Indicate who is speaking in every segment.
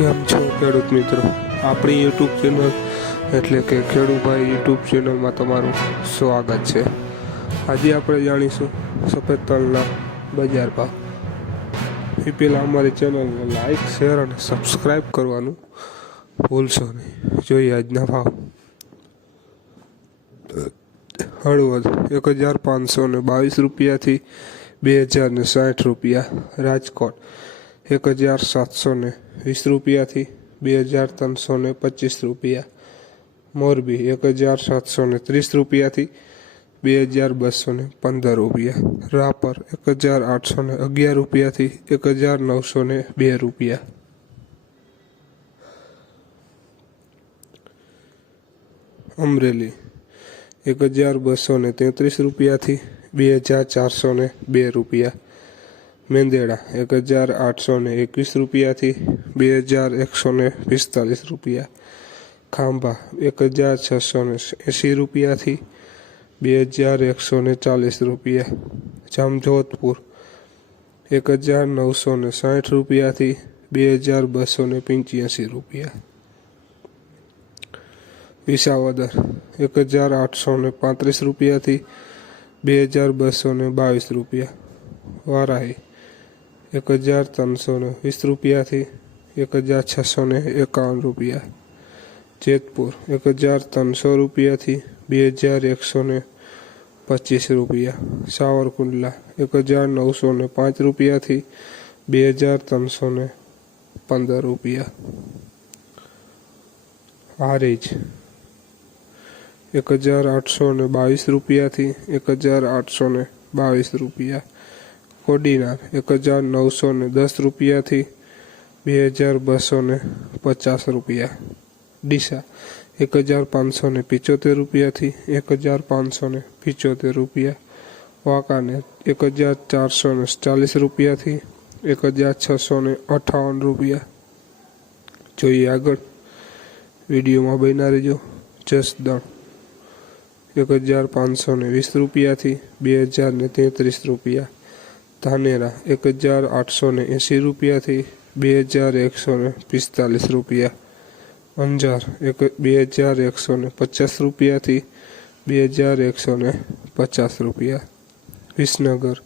Speaker 1: કેમ છો ખેડૂત મિત્રો? આપણી યુટ્યુબ ચેનલ એટલે કે ખેડૂભાઈ યુટ્યુબ ચેનલમાં તમારું સ્વાગત છે. આજે આપણે જાણીશું સફેદ તલના બજાર ભાવ. એ પહેલાં અમારી ચેનલને લાઈક શેર અને સબસ્ક્રાઈબ કરવાનું ભૂલશો નહીં. જોઈએ આજના ભાવ. હળવદ એક હજાર પાંચસો ને બાવીસ રૂપિયાથી બે હજાર ને સાઠ રૂપિયા. રાજકોટ એક હજાર સાતસો ને વીસ રૂપિયાથી બે હજાર ત્રણસો ને પચીસ રૂપિયા. મોરબી એક હજાર સાતસો ને ત્રીસ રૂપિયાથી બે હજાર બસો ને પંદર રૂપિયા. રાપર એક હજાર આઠસો ને અગિયાર રૂપિયાથી એક હજાર નવસો ને બે રૂપિયા. અમરેલી એક હજાર બસો ને તેત્રીસ રૂપિયાથી બે હજાર ચારસો ને બે રૂપિયા. મેંદેડા એક હજાર આઠસો ને એકવીસ રૂપિયાથી બે હજાર એકસો ને પિસ્તાલીસ રૂપિયા. ખાંભા એક હજાર છસો ને એંસી રૂપિયાથી બે હજાર એકસો ને ચાલીસ રૂપિયા. જામજોધપુર એક હજાર નવસો ને સાઠ રૂપિયાથી બે હજાર બસો ને પંચ્યાસી રૂપિયા. વિસાવદર એક હજાર આઠસો ને પાંત્રીસ રૂપિયાથી બે હજાર બસો ને બાવીસ રૂપિયા. વારાહી એક હજાર ત્રણસો ને વીસ રૂપિયાથી એક હજાર છસો ને એકાવન રૂપિયા. જેતપુર એક હજાર ત્રણસો રૂપિયાથી બે હજાર એકસો ને પચીસ રૂપિયા. સાવરકુંડલા એક હજાર નવસો ને પાંચ રૂપિયાથી બે હજાર ત્રણસો ને પંદર રૂપિયા. હારીજ એક હજાર આઠસો ને બાવીસ રૂપિયાથી એક હજાર આઠસો ને બાવીસ રૂપિયા. કોડીનાર એક હજાર નવસો ને દસ રૂપિયાથી બે હજાર બસો ને પચાસ રૂપિયા. ડીસા. એક હજાર પાંચસો ને પિચોતેર રૂપિયાથી એક હજાર પાંચસો ને પિચોતેર રૂપિયા. વાંકાને. એક હજાર ચારસો ને ચાલીસ રૂપિયાથી એક હજાર છસો ને અઠાવન રૂપિયા. જોઈએ આગળ. વિડીયોમાં બન્યા રહેજો. જસદણ એક હજાર પાંચસો ને વીસ રૂપિયાથી બે હજાર ને તેત્રીસ રૂપિયા. ધાનેરા એક હજાર આઠસો ને એંસી રૂપિયાથી બે હજાર એકસો ને પિસ્તાલીસ રૂપિયા. અંજાર એક બે હજાર એકસો ને પચાસ રૂપિયાથી બે હજાર એકસો ને પચાસ રૂપિયા. વિસનગર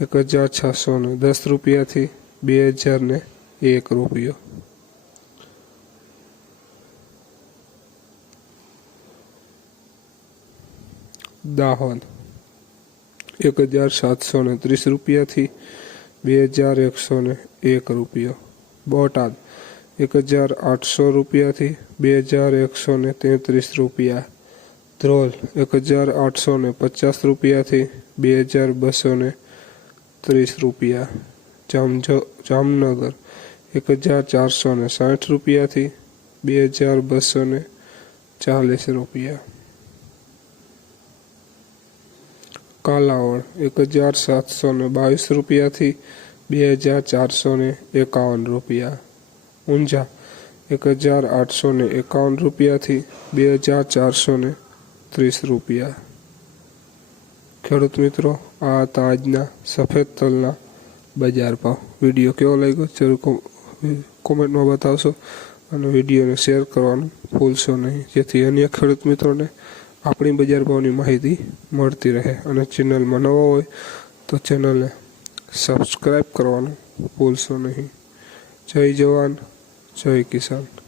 Speaker 1: એક હજાર છસો ને દસ રૂપિયાથી બે હજાર ને એક રૂપિયો. દાહોદ એક હજાર સાતસો ને ત્રીસ રૂપિયાથી બે હજાર એકસો ને એક રૂપિયો. બોટાદ, એક હજાર આઠસો રૂપિયાથી બે હજાર એકસો ને તેત્રીસ રૂપિયા. ધ્રોલ, એક હજાર આઠસો ને પચાસ રૂપિયાથી બે હજાર બસો ને ત્રીસ રૂપિયા. જામજો, જામનગર, એક હજાર ચારસો ને સાઠ રૂપિયાથી બે હજાર બસો ને ચાલીસ રૂપિયા. કાલાવડ એક હજાર સાતસો ને બાવીસ રૂપિયાથી બે હજાર ચારસો ને એકાવન રૂપિયા. ઊંઝા, એક હજાર આઠસો ને એકાવન રૂપિયાથી બે હજાર ચારસો ને ત્રીસ રૂપિયા. ખેડૂત મિત્રો, આ હતા આજના સફેદ તલના બજાર ભાવ. વીડિયો કેવો લાગ્યો? જરૂર કોમેન્ટમાં બતાવશો અને વિડીયોને શેર કરવાનું ભૂલશો નહીં. જેથી અન્ય ખેડૂત મિત્રોને આપણી બજાર ભાવની માહિતી મળતી રહે અને ચેનલમાં નવો હોય તો ચેનલને સબસ્ક્રાઈબ કરવાનું ભૂલશો નહીં. જય જવાન, જય કિસાન.